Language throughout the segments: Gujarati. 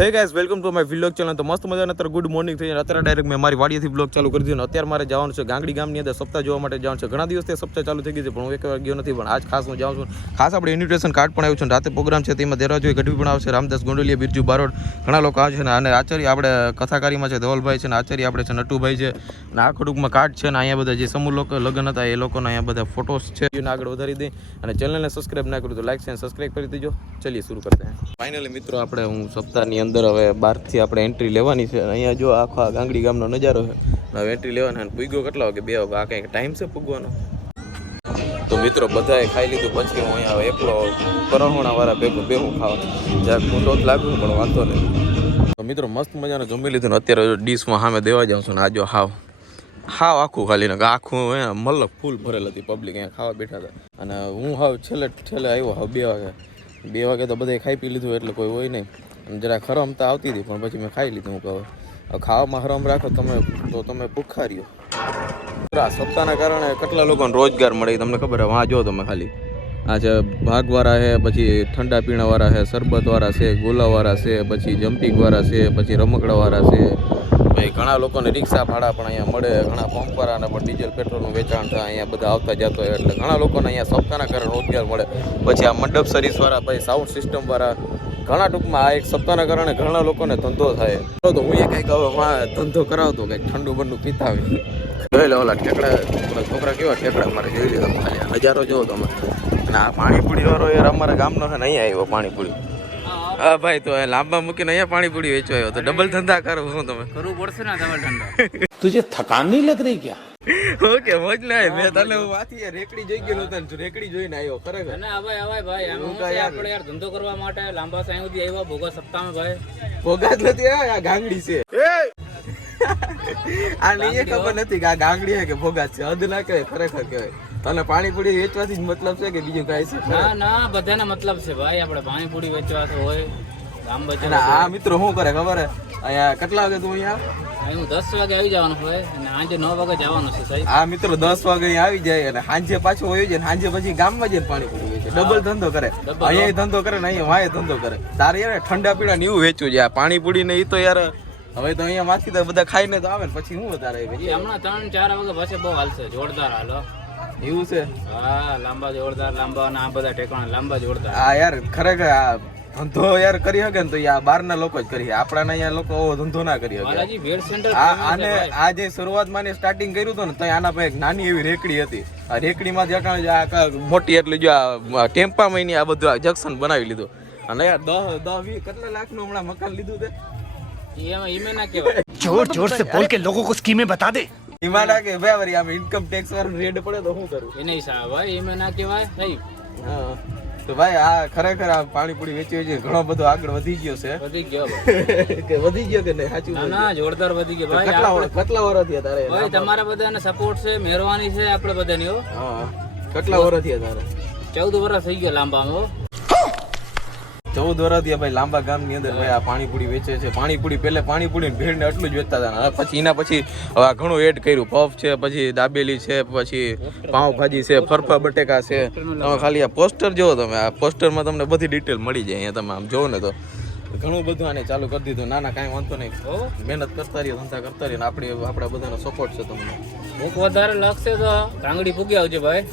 હે guys welcome to my vlog channel. તો મસ્ત મજાના અત્યારે ગુડ મોર્નિંગ થઈ અને અત્યારે ડાયરેક્ટ મેં મારી વાડીએથી વ્લોગ ચાલુ કરી દીધો અને અત્યારે મારે જવાનું છે ગાંગડી ગામની અંદર સપ્તાહ જોવા માટે જવાનું છે. ઘણા દિવસથી સપ્તાહ ચાલુ થઈ ગઈ છે પણ હું એક વાર ગયો નથી, પણ આજ ખાસ હું જાઉં છું. ખાસ આપણે ઇન્વિટેશન કાર્ડ પણ આવ્યું છે, રાતે પ્રોગ્રામ છે તેમાં દેરાજોઈ ગઢવી પણ આવશે, રામદાસ ગોંડલિયા, બિરજુ બારોડ, ઘણા લોકો આવે છે ને. અને આચાર્ય આપણે કથાકારીમાં છે ધવલભાઈ છે ને, આચાર્ય આપણે છે નટુભાઈ છે ને. આ ખડુકમાં કાર્ડ છે ને અહીંયા બધા જે સમૂહ લોકો લગ્ન હતા એ લોકોના અહીંયા બધા ફોટોસ છે. આગળ વધારી દઈ અને ચેનલને સબસ્ક્રાઈબ ના કર્યું તો લાઈક છે સબસ્ક્રાઈબ કરી દેજો. ચલીએ શરૂ કરતે हैं. ફાઇનલી મિત્રો આપણે હું સપ્તાહની અંદર હવે બહારથી આપણે એન્ટ્રી લેવાની છે. અહીંયા જો આખા ગાંગડી ગામનો નજારો છે. હવે એન્ટ્રી લેવાના અને પૂગ્યો કેટલા વાગે? 2 વાગે. આ કંઈક ટાઈમ છે પૂગવાનો? તો મિત્રો બધાએ ખાઈ લીધું પછી હું અહીંયા એકલો કરહોણાવાળા ભેગું બેહું ખાવા. જ્યાં ઊંડો જ લાગુ પણ વાંધો નહીં. તો મિત્રો મસ્ત મજાનું જમી લીધું ને અત્યારે ડીશમાં સામે દેવા જાઉં છું ને. આ જો હાવ આખું ખાલી ને આખું મતલબ ફૂલ ભરેલ હતી પબ્લિક અહીંયા ખાવા બેઠા હતા. અને હું હાવ છેલ્લે આવ્યો હાવ 2 વાગે. 2 વાગે તો બધાએ ખાઈ પી લીધું એટલે કોઈ હોય નહીં. અને જરા ખરમતા આવતી હતી પણ પછી મેં ખાઈ લીધું. હું કહું ખાવામાં હરમ રાખો તમે તો તમે ભૂખા રહ્યો. સપ્તાહના કારણે કેટલા લોકોને રોજગાર મળે તમને ખબર? વાં જો તમે ખાલી આ છે ભાગવાળા છે, પછી ઠંડા પીણાવાળા છે, શરબતવાળા છે, ગોલાવાળા છે, પછી જમ્પિંગવાળા છે, પછી રમકડાવાળા છે. ભાઈ ઘણા લોકોને રિક્ષા ભાડા પણ અહીંયા મળે, ઘણા પંપવાળાને પણ ડીઝલ પેટ્રોલનું વેચાણ થાય અહીંયા બધા આવતા જતો હોય એટલે ઘણા લોકોને અહીંયા સપ્તાહના કારણે રોજગાર મળે. પછી આ મંડપ સર્વિસવાળા, પછી સાઉન્ડ સિસ્ટમવાળા, ઘણા ટૂંકમાં આ એક સપ્તાહના કારણે ઘણા લોકોને ધંધો થાય. તો હું એ કંઈક હવે ધંધો કરાવતો કંઈક ઠંડુ બંડુ પીતા આવી. જોઈ લો ઓલા ઠેકડા છોકરા કેવા ઠેકડા મારે જોઈ લીધા ખાલી નજારો જોવો તમે. અને આ પાણીપુરી વાળો યાર અમારા ગામનો છે ને અહીંયા આવ્યો પાણીપુરી. હા ભાઈ તો લાંબા મૂકીને અહીંયા પાણીપુરી વેચવા આવ્યો તો ડબલ ધંધા કરો શું તમે? કરવું પડશે ને ડબલ ધંધા. તુજે થકાન નહીં લગ રહી ક્યાં? ઓકે મોજ ના મેં તને વાથી રેકડી જોઈ ગયો તને રેકડી જોઈને આવ્યો ખરેખર. ના હવે ભાઈ આપણે યાર ધંધો કરવા માટે લાંબા સાઈ સુધી આવ્યા ભોગા સપ્તાહમાં ભાઈ. ભોગા જ નથી આ ગાંગડી છે. આ નહીં ખબર નથી કે આ ગાંગડી છે કે ભોગા છે. હદ ના કહેવાય ખરેખર કહેવાય. તને પાણીપુરી વેચવાથી જ મતલબ છે કે બીજું કાંઈ છે? ના ના બધાને મતલબ છે ભાઈ. આપણે પાણીપુરી વેચવા તો હોય ગામ બજાર. આ મિત્રો શું કરે ખબર હે? અહીંયા કેટલા વાગે તું અહીંયા? હું 10 વાગે આવી જવાનું હોય અને સાંજે 9 વાગે જવાનું છે સાહેબ. આ મિત્રો 10 વાગે અહીંયા આવી જાય અને સાંજે પાછો હોય જાય. સાંજે પછી ગામમાં જઈને પાણીપુરી વેચે. ડબલ ધંધો કરે. અહીંયા ધંધો કરે ને અહીંયા વાય ધંધો કરે. તારે યાર ઠંડા પીણા ને એવું વેચવું છે. આ પાણીપુરી ને એ તો યાર હવે તો અહીંયા માંથી તો બધા ખાઈને તો આવે ને પછી શું વધારે હમણાં 3-4 વાગે પછી બહુ હાલશે જોરદાર હાલો. એવું છે? હા લાંબા જોરદાર લાંબા અને આ બધા ઠેકાણા લાંબા જોરદાર. હા યાર ખરેખર આ ધંધો યાર કરી શકે ને તો આ બહારના લોકો જ કરી શકે. આપણા અહીંયા લોકો ધંધો ના કરી શકે. આને આ જે શરૂઆતમાં સ્ટાર્ટિંગ કર્યું હતું ને તો આના પાસે એક નાની એવી રેકડી હતી. આ રેકડીમાં મોટી એટલે જો આ ટેમ્પામાં આ બધું જંક્શન બનાવી લીધું. અને યાર 10-20 કેટલા લાખનું હમણાં મકાન લીધું તે. जोर जोर से बोल के लोगों को स्कीमें बता दे. ઈમાં ના કે ભાઈ આમ ઇન્કમ ટેક્સ વાળું રેડ પડે તો શું કરું? એ નહીં સાહેબ ભાઈ એમાં ના કહેવાય ભાઈ. હા તો ભાઈ આ ખરેખર આ પાણીપુરી વેચી છે ઘણો બધો આગળ વધી ગયો છે. વધી ગયો કે વધી ગયો કે નહીં? સાચું ના જોરદાર વધી ગયો ભાઈ. કેટલા વર્ષ થયા તારે? ભાઈ તમારા બધાને સપોર્ટ છે, મહેરબાની છે આપણે બધાની. હા કેટલા વર્ષ થયા તારે? 14 વર્ષ થઈ ગયા લાંબામાં. 14 વર્ષ થયા ભાઈ લાંબા ગામની અંદર ભાઈ આ પાણીપુરી વેચે છે. પાણીપુરી પહેલે પાણીપુરી ભેળ ને એટલું જ વેચતા હતા. પછી એના પછી હવે ઘણું એડ કર્યું. પફ છે, પછી દાબેલી છે, પછી પાઉંભાજી છે, ફરફા બટેકા છે. તમે ખાલી આ પોસ્ટર જોવો તમે. આ પોસ્ટરમાં તમને બધી ડિટેલ મળી જાય. અહીંયા તમે આમ જોવો ને તો ઘણું બધું આને ચાલુ કરી દીધું. ના ના કાંઈ વાંધો નહીં. મહેનત કરતા રહીએ, ધંધા કરતા રહીએ. આપણા બધાનો સપોર્ટ છે તમને. ભૂખ વધારે લાગશે તો ગાંગડી પૂગી આવજો ભાઈ.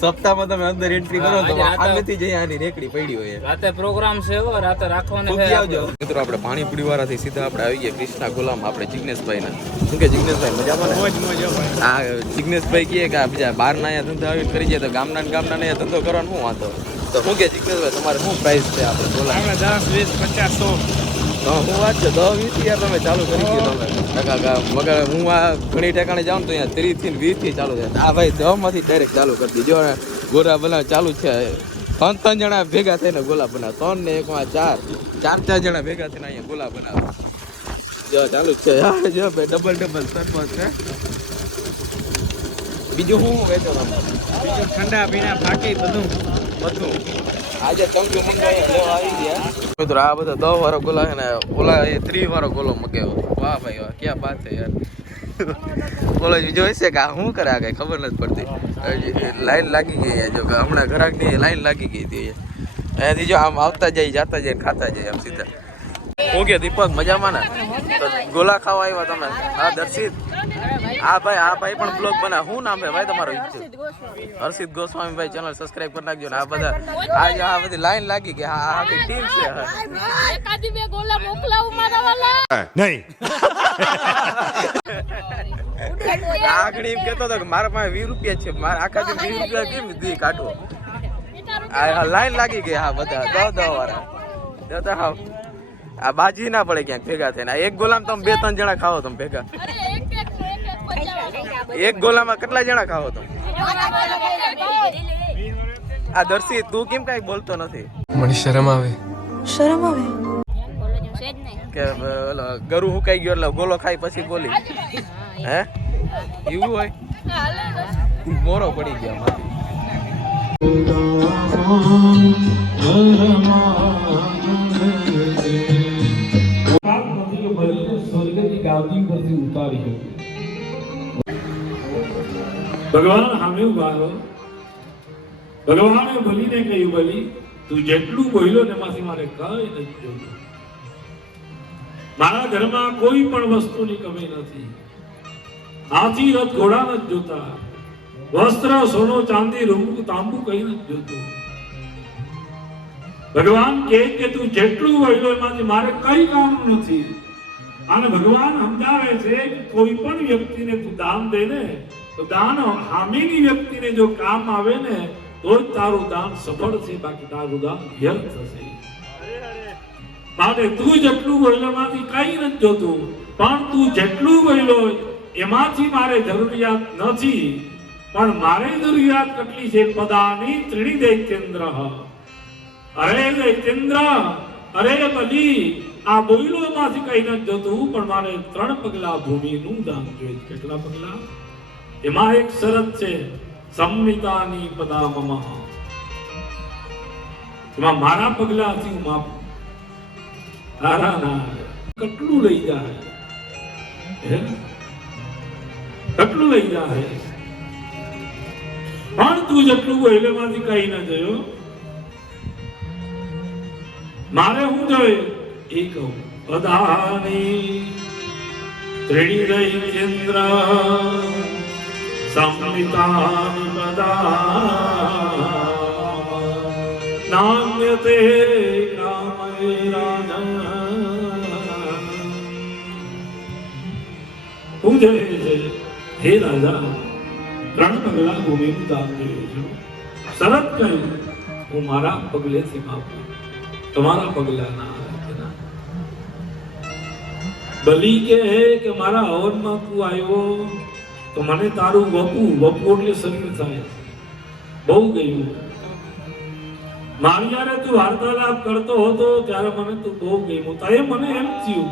સપ્તાહમાં તમે અંદર એન્ટ્રી કરો તો આમેથી જઈ આની રેકડી પડી હોય. રાતે પ્રોગ્રામ છે હો, રાતે રાખવાનો છે. આવજો મિત્રો. આપણે પાણીપુરી વાળાથી સીધા આપણે આવી ગયા કૃષ્ણા ગોલામ. આપણે જિગ્નેશભાઈ ના શું કે જિગ્નેશભાઈ મજામાં ને? હા જિગ્નેશભાઈ કહે કે બીજા બહારના અહીંયા ધંધા આવી કરી જાય તો ગામના અહીંયા ધંધો કરવાનો શું વાંધો? તો શું કે જિગ્નેશભાઈ તમારે શું પ્રાઇસ છે આપણે ગોલા? 10, 20, 50, 100. હું વાત છે 10-20 યાર તમે ચાલુ કરી દો તમે. મગર હું આ ઘણી ઠેકાણે જાઉં તો અહીંયા 30 થી 20 થી ચાલુ થાય. આ ભાઈ 10 માંથી ડાયરેક્ટ ચાલુ કરી દીધો. ગોળા બનાવ ચાલુ છે. 3 જણા ભેગા થઈને ગોલા બનાવ. 3 ને 1 4 જણા ભેગા થઈને અહીંયા ગોલા બનાવે. જો ચાલુ જ છે. જો ભાઈ ડબલ સરપંચ છે. બીજું શું વેચો તમે? બીજું ઠંડા પીણા ફાટી બધું. આજે તંગુ મંગાવી લેવા આવી ગયા મિત્રો. આ બધા 10 વાળો ગોલા છે ને ઓલા 30 વાળો ગોલો મગાવ્યો. વાહ ભાઈ વાહ ક્યાં બાત છે યાર. કોલેજ જોઈ છે કે શું કરે આ કઈ ખબર નથી પડતી. લાઈન લાગી ગઈ જો હમણાં ઘરાકની લાઈન લાગી ગઈ હતી. અહીંયાથી જો આમ આવતા જાય જાતા જાય ખાતા જાય આમ સીધા. ઓકે દીપક મજામાં ને? તો ગોલા ખાવા આવ્યા તમે? હા દર્શિત, આ ભાઈ પણ બ્લોગ બનાવે. શું નામ છે ભાઈ તમારો? હર્ષિત ગોસ્વામી ભાઈ, ચેનલ સબસ્ક્રાઇબ કરી નાખજો ને. આ બધા આ બધી લાઈન લાગી કે હા આખી ટીમ છે. એકાદી બે ગોલા મોકલાવું મારા વાલા નહીં. આગળ એમ કહેતો હતો કે મારા પાસે 20 રૂપિયા છે, મારા આખા દી 20 રૂપિયા કેમ દી કાઢવો? આ લાઈન લાગી ગઈ. હા બધા 10 વાળા દેતા હા. આ બાજી ના પડે ક્યાંક ભેગા થઈને. એક ગોલામાં તમે 2-3 જણા ખાઓ તમે ભેગા. એક ગોલામાં કેટલા જણા ખાઓ તમે? આ દર્શિત તું કેમ કઈ બોલતો નથી? મને શરમ આવે. શરમ આવે કે ગરુ હુકાઈ ગયો એટલે ગોલો ખાઈ પછી બોલી હે એવું હોય? મોરો પડી ગયા ભગવાન સામે ઉભા રહો. ભગવાને બલીને કહ્યું, બલી તું જેટલું બોલ્યો ને એમાંથી મારે કઈ નથી જોયું. મારા ઘરમાં કોઈ પણ વસ્તુની કમી નથી. હાથી રથ ઘોડા નથી જોતા, વસ્ત્ર સોનો ચાંદી રૂપું તાંબુ કઈ નથી જોતું. ભગવાન કહે કે તું જેટલું બોલ્યો એમાંથી મારે કઈ કામ નથી. અને ભગવાન સમજાવે છે કે કોઈ પણ વ્યક્તિને તું દાન દે ને તો દાન સામેની વ્યક્તિને જો કામ આવે ને તો જ તારું દાન સફળ છે, બાકી તારું દાન વ્યર્થ થશે. માટે તું જેટલું બોલ્યો એમાંથી કઈ નથી જોતું, પણ તું જેટલું બોલ્યો એમાંથી મારે જરૂરિયાત નથી. પણ મારે જરૂરિયાત કેટલી છે? પદાની ત્રીણી દૈત્યેન્દ્ર. અરે દૈત્યેન્દ્ર, અરે બલી, આ બોયલો માંથી કઈ નથી જોતું, પણ મારે 3 પગલા ભૂમિનું દાન જોઈએ. કેટલા પગલા? એમાં એક શરત છે, સંમિતાની પદા મમ. એમાં મારા પગલાથી હું માપું. તારા ના કેટલું લઈ જાય? કેટલું લઈ જાય? પણ તું જેટલું બોયલો માંથી કઈ ન જોયો. મારે હું જોઈએ એ કહું. પદાની ત્રીણી દૈત્યેન્દ્ર સંમિતાની પદા નામ્યતે કામય રાજા. હું જોઈએ છે હે રાજા, 3 પગલા ભૂમિનું દાન જોઈએ છું. શરત કહ્યું, હું મારા પગલેથી માપું, તમારા પગલા ના. બલી કે મારા હવનમાં તું આવ્યો તો મને તારું વપુ એટલે શરીર થાય બહુ ગયું. મારી યારે તું વાર્તાલાપ કરતો હતો ત્યારે મને તું બહુ ગયું. તો એ મને એમ થયું